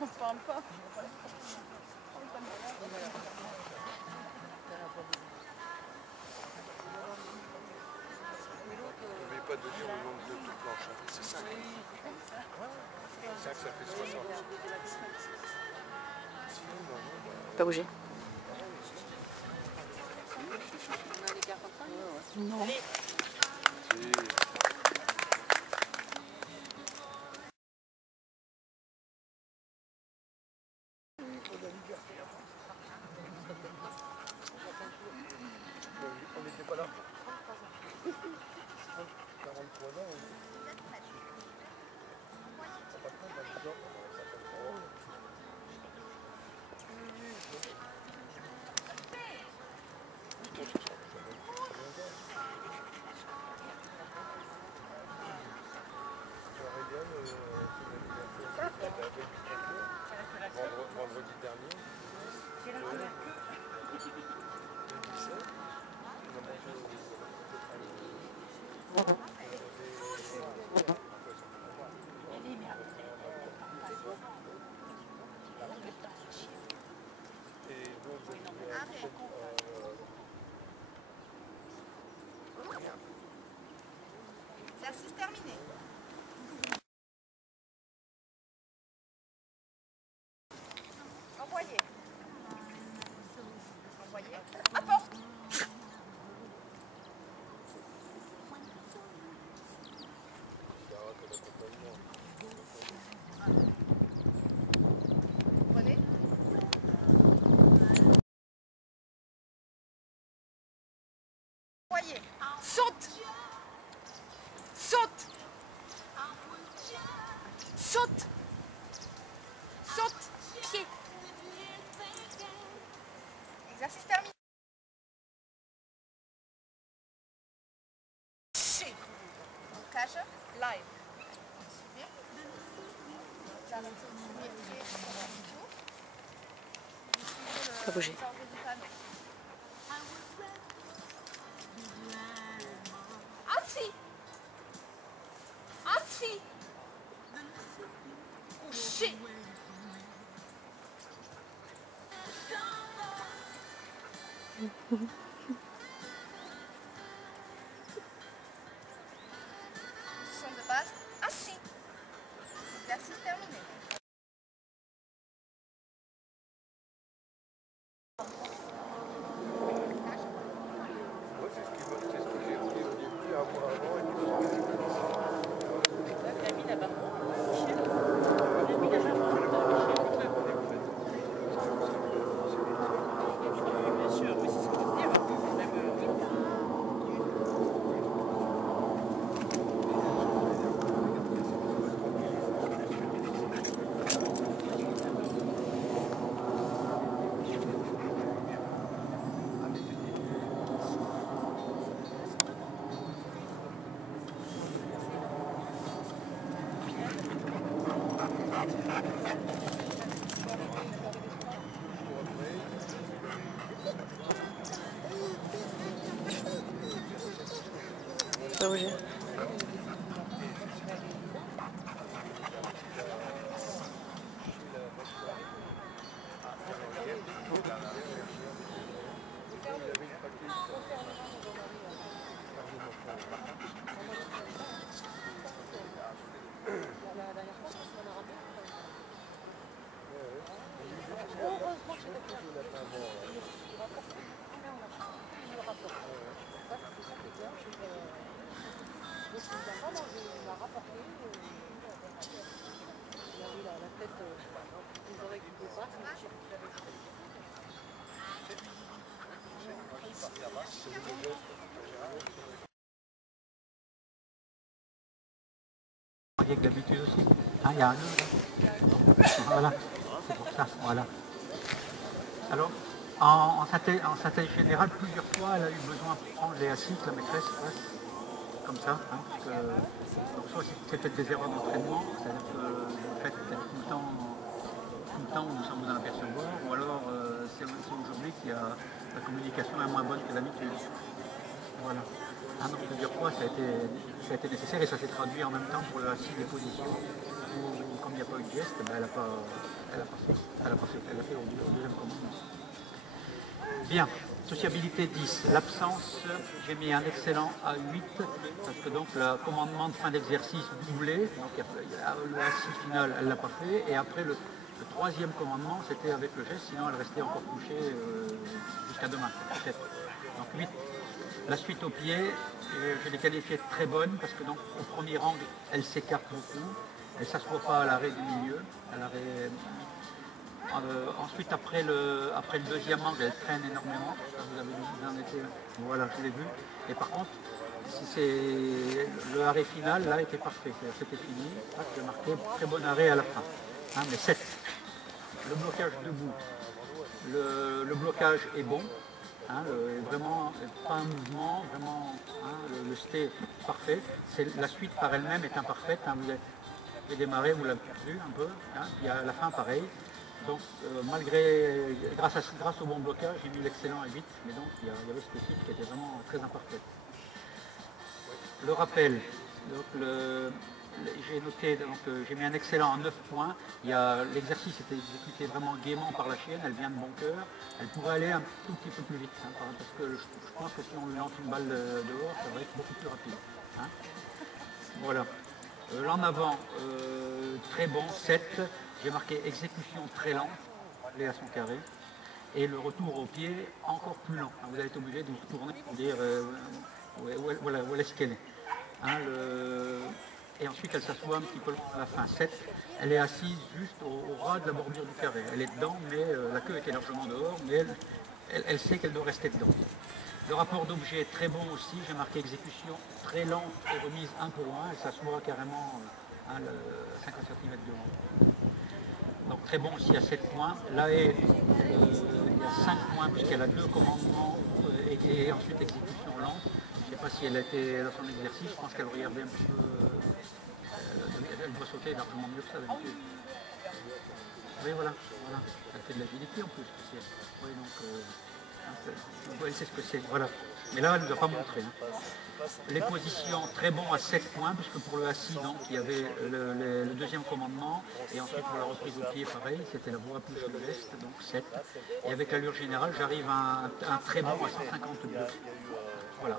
On ne parle pas. N'oubliez pas de dire le nombre de planches. C'est 5. 5, ça fait 60. Pas bouger. Non. On n'était pas là. 43 ans. Vendredi dernier. Exercice terminé. Envoyez. Envoyez. Apporte. Prenez. Envoyez. Saute. Saute. Saute. Saute. Pied. Exercice terminé. Cage. Live. Suivez. Pas bouger. Assis. Assis. Couché. Son de base. Assis. Exercice terminé. C'est ce que j'ai voulu au début avoir avant. Bien sûr, oui, c'est ce que je veux dire. Pas bouger. Que d'habitude aussi. Ah, il y a un nœud là. Voilà, c'est pour ça. Voilà. Alors, en synthèse générale, plusieurs fois, elle a eu besoin de prendre les acides, la maîtresse, comme ça. Hein, parce que, donc, soit c'est peut-être des erreurs d'entraînement, c'est-à-dire que le fait d'être tout le temps nous sommes à l'apercevoir, ou alors c'est aujourd'hui qu'il y a la communication est moins bonne que d'habitude. Voilà. Donc plusieurs fois ça a été nécessaire et ça s'est traduit en même temps pour le assis des positions où comme il n'y a pas eu de geste, ben, elle a fait au deuxième commandement. Bien, sociabilité 10, l'absence, j'ai mis un excellent à 8 parce que donc le commandement de fin d'exercice doublé, donc le assis final elle ne l'a pas fait et après le troisième commandement c'était avec le geste, sinon elle restait encore couchée jusqu'à demain peut-être. Donc 8. La suite au pied, je l'ai qualifiée de très bonne parce que donc au premier rang, elle s'écarte beaucoup. Elle ne s'assoit pas à l'arrêt du milieu. Ensuite, après le deuxième angle, elle traîne énormément. Voilà, je l'ai vu. Et par contre, le arrêt final, là, était parfait. C'était fini. J'ai marqué très bon arrêt à la fin. Hein, mais 7. Le blocage debout. Le blocage est bon. Hein, vraiment pas un mouvement, vraiment le stay parfait. La suite par elle-même est imparfaite. Hein, vous avez démarré, vous l'avez vu un peu. Hein, puis à la fin pareil. Donc grâce au bon blocage, j'ai mis l'excellent à 8, mais donc il y avait cette équipe qui était vraiment très imparfaite. Le rappel. Donc, j'ai noté, donc j'ai mis un excellent à 9 points. L'exercice était exécuté vraiment gaiement par la chienne, elle vient de bon cœur. Elle pourrait aller un tout petit peu plus vite, hein, parce que je pense que si on lui lance une balle dehors, ça va être beaucoup plus rapide. Hein. Voilà. L'en avant, très bon, 7. J'ai marqué exécution très lente, les à son carré. Et le retour au pied, encore plus lent. Hein, vous allez être obligé de vous retourner pour dire où est-ce qu'elle est. Hein, et ensuite, elle s'assoit un petit peu à la fin. 7, elle est assise juste au ras de la bordure du carré. Elle est dedans, mais la queue était largement dehors, mais elle sait qu'elle doit rester dedans. Le rapport d'objet est très bon aussi. J'ai marqué exécution très lente et remise un peu loin. Elle s'assoit carrément 50 cm devant. Donc très bon aussi à 7 points. Là, il y a 5 points puisqu'elle a 2 commandements et ensuite exécution lente. Je ne sais pas si elle était dans son exercice, je pense qu'elle regardait un petit peu. Elle doit sauter largement mieux que ça d'habitude. Oui, voilà. Elle fait de l'agilité en plus. Oui, donc elle sait ce que c'est. Voilà. Mais là, elle ne nous a pas montré. Hein. Les positions, très bon à 7 points, puisque pour le assis, donc, il y avait le deuxième commandement, et ensuite pour la reprise au pied, pareil, c'était la voie plus le geste, donc 7. Et avec l'allure générale, j'arrive à un très bon à 152. Voilà.